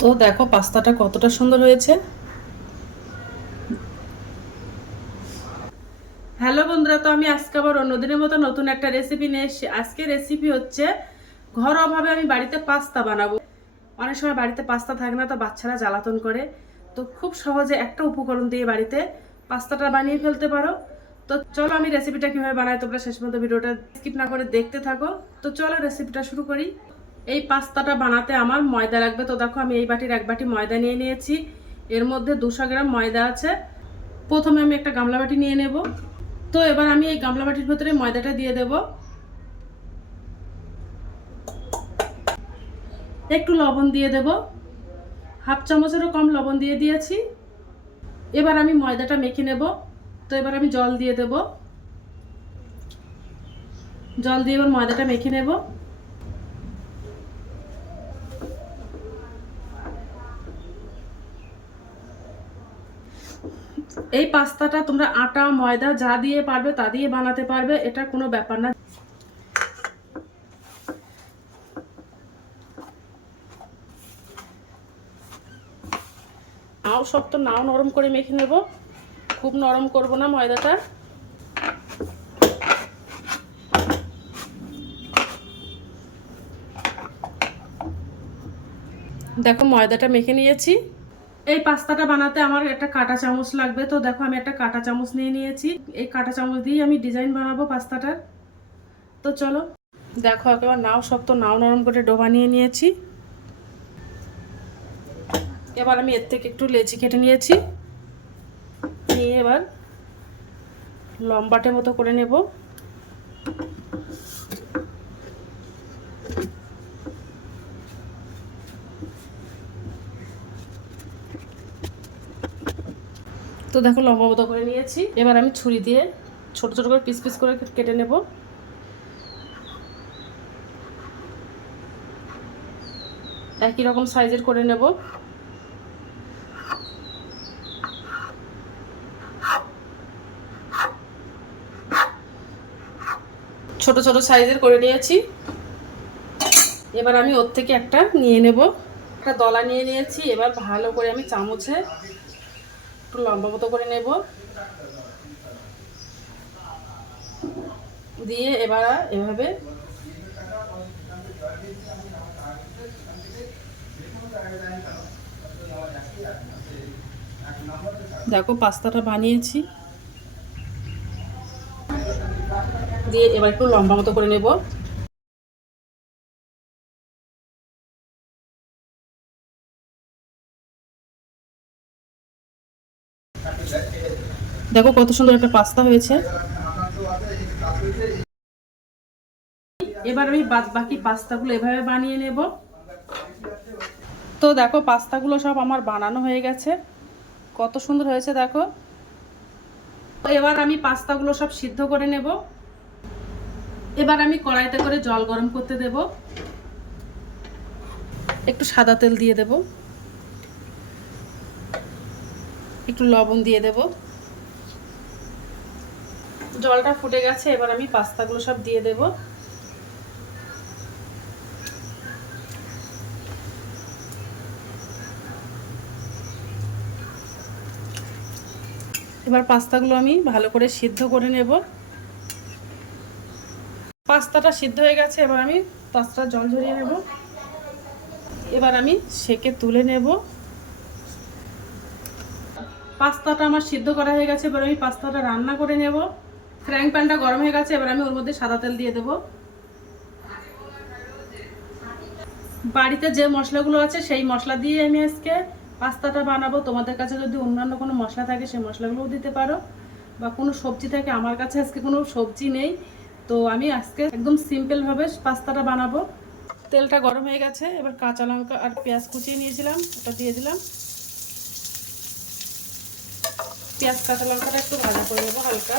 তো দেখো পাস্তাটা কতটা সুন্দর হয়েছে। হ্যালো বন্ধুরা, তো আমি আজকে আবার অন্যদিনের মতো নতুন একটা রেসিপি নিয়ে এসেছি। আজকে রেসিপি হচ্ছে ঘরোয়াভাবে আমি বাড়িতে পাস্তা বানাবো। অনেক সময় বাড়িতে পাস্তা থাকে না, তো বাচ্চারা জ্বালাতন করে। তো খুব সহজে একটা উপকরণ দিয়ে বাড়িতে পাস্তাটা বানিয়ে ফেলতে পারো। তো চলো আমি রেসিপিটা কিভাবে বানাই তোমরা শেষ পর্যন্ত ভিডিওটা স্কিপ না করে দেখতে থাকো। তো চলো রেসিপিটা শুরু করি। এই পাস্তাটা বানাতে আমার ময়দা লাগবে। তো দেখো আমি এই বাটির এক বাটি ময়দা নিয়ে নিয়েছি। এর মধ্যে 200 গ্রাম ময়দা আছে। প্রথমে আমি একটা গামলা বাটি নিয়ে নেব। তো এবার আমি এই গামলা বাটির ভিতরে ময়দাটা দিয়ে দেব। একটু লবণ দিয়ে দেব, হাফ চামচেরও কম লবণ দিয়ে দিয়েছি। এবার আমি ময়দাটা মেখে নেব। তো এবার আমি জল দিয়ে দেব। জল দিয়ে এবার ময়দাটা মেখে নেব। এই পাস্তাটা তোমরা আটা ময়দা যা দিয়ে পারবে তা দিয়ে বানাতে পারবে, এটা কোনো ব্যাপার না। নাও শক্ত নাও নরম করে মেখে নেব, খুব নরম করব না ময়দাটা। দেখো ময়দাটা মেখে নিয়েছি। এই পাস্তাটা বানাতে আমার একটা কাঁটা চামচ লাগবে। তো দেখো আমি একটা কাঁটা চামচ নিয়ে নিয়েছি। এই কাঁটা চামচ দিয়ে আমি ডিজাইন বানাবো পাস্তাটার। তো চলো দেখো একেবারে নাও শক্ত নাও নরম করে ডো বানিয়ে নিয়েছি। এবার আমি এর থেকে একটু লেচি কেটে নিয়েছি। নিয়ে এবার লম্বাটে মতো করে নেব। তো দেখো লম্বা মতো করে নিয়েছি। এবার আমি ছুরি দিয়ে ছোট ছোট করে পিস পিস করে কেটে নেব। একই রকম সাইজের করে নেব। ছোট ছোট সাইজের করে নিয়েছি। এবার আমি ওর থেকে একটা নিয়ে নেব। একটা দলা নিয়ে নিয়েছি। এবার ভালো করে আমি চামচে একটু লম্বা মতো করে নেব। দিয়ে এবার এভাবে দেখো পাস্তাটা বানিয়েছি। দিয়ে এবার একটু লম্বা মতো করে নেব। দেখো কত সুন্দর একটা পাস্তা হয়েছে। এবার আমি বাকি পাস্তাগুলো এভাবে বানিয়ে নেব। তো দেখো পাস্তাগুলো সব আমার বানানো হয়ে গেছে। কত সুন্দর হয়েছে দেখো। এবার আমি পাস্তাগুলো সব সিদ্ধ করে নেব। এবার আমি কড়াইতে করে জল গরম করতে দেব। একটু সাদা তেল দিয়ে দেব, একটু লবণ দিয়ে দেব। জলটা ফুটে গেছে। এবার আমি পাস্তাগুলো সব দিয়ে দেব। এবার পাস্তাগুলো আমি ভালো করে সিদ্ধ করে নেব। পাস্তাটা সিদ্ধ হয়ে গেছে। এবার আমি পাস্তার জল ঝরিয়ে নেব। এবার আমি সেকে তুলে নেব। পাস্তাটা আমার সিদ্ধ করা হয়ে গেছে। এবার আমি পাস্তাটা রান্না করে নেব। ফ্রাইং প্যানটা গরম হয়ে গেছে। এবার আমি ওর মধ্যে সাদা তেল দিয়ে দেব। বাড়িতে যে মশলাগুলো আছে সেই মশলা দিয়ে আমি আজকে পাস্তাটা বানাবো। তোমাদের কাছে যদি অন্যান্য কোনো মশলা থাকে সেই মশলাগুলোও দিতে পারো, বা কোনো সবজি থাকে। আমার কাছে আজকে কোনো সবজি নেই, তো আমি আজকে একদম সিম্পলভাবে পাস্তাটা বানাবো। তেলটা গরম হয়ে গেছে। এবার কাঁচা লঙ্কা আর পেঁয়াজ কুচিয়ে নিয়েছিলাম, ওটা দিয়ে দিলাম। পেঁয়াজ কাঁচা লঙ্কাটা একটু ভাজা করে নেবো হালকা।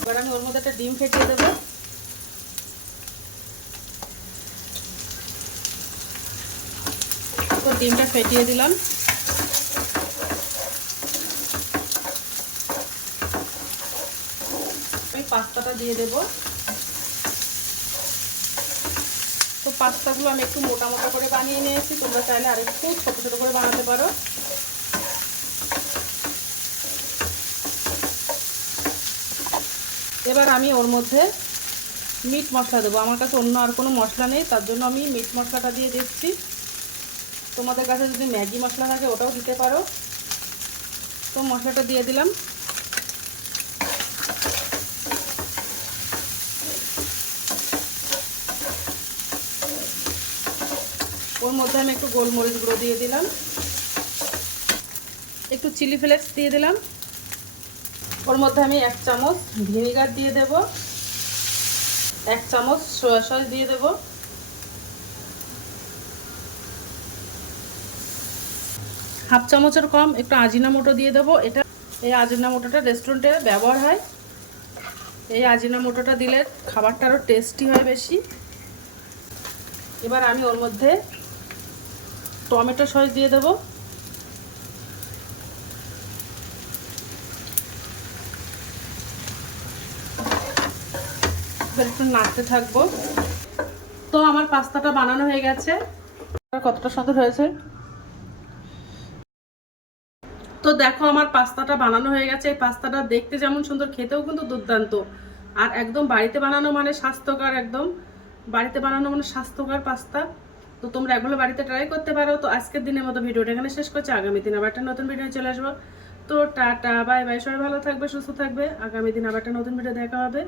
এবার আমি ওর মধ্যে একটা ডিম ফেটিয়ে দেবো। তো ডিমটা ফেটিয়ে দিলাম। পাস্তাটা দিয়ে দেব। তো পাস্তাগুলো আমি একটু মোটা মোটা করে বানিয়ে নিয়েছি, তোমরা চাইলে আর একটু ছোটো ছোটো করে বানাতে পারো। এবার আমি ওর মধ্যে মিট মশলা দেবো। আমার কাছে অন্য আর কোনো মশলা নেই, তার জন্য আমি মিট মশলাটা দিয়ে দিচ্ছি। তোমাদের কাছে যদি ম্যাগি মশলা থাকে ওটাও দিতে পারো। তো মশলাটা দিয়ে দিলাম। ওর মধ্যে আমি একটু গোলমরিচ গুঁড়ো দিয়ে দিলাম, একটু চিলি ফ্লেক্স দিয়ে দিলাম। ওর মধ্যে আমি 1 চামচ ভিনেগার দিয়ে দেব, 1 চামচ সয়া সস দিয়ে দেব, হাফ চামচের কম একটু আজিনামোটো দিয়ে দেবো। এই আজিনামোটোটা রেস্টুরেন্টে ব্যবহার হয়। এই আজিনামোটোটা দিলে খাবারটা আরও টেস্টি হয় বেশি। এবার আমি ওর মধ্যে টমেটো সস দিয়ে দেবো। একটু নাড়তে থাকবো। তো আমার পাস্তাটা বানানো হয়ে গেছে। কতটা সুন্দর হয়েছে। তো দেখো আমার পাস্তাটা বানানো হয়ে গেছে। এই পাস্তাটা দেখতে যেমন সুন্দর, খেতেও কিন্তু দুর্দান্ত। আর একদম বাড়িতে বানানো মানে স্বাস্থ্যকর, একদম বাড়িতে বানানো মানে স্বাস্থ্যকর পাস্তা। তো তোমরা এগুলো বাড়িতে ট্রাই করতে পারো। তো আজকের দিনের মতো ভিডিওটা এখানে শেষ করছি। আগামী দিন আবার একটা নতুন ভিডিও চলে আসবো। তো টাটা, বাই বাই, সবাই ভালো থাকবে, সুস্থ থাকবে। আগামী দিন আবার একটা নতুন ভিডিও দেখা হবে।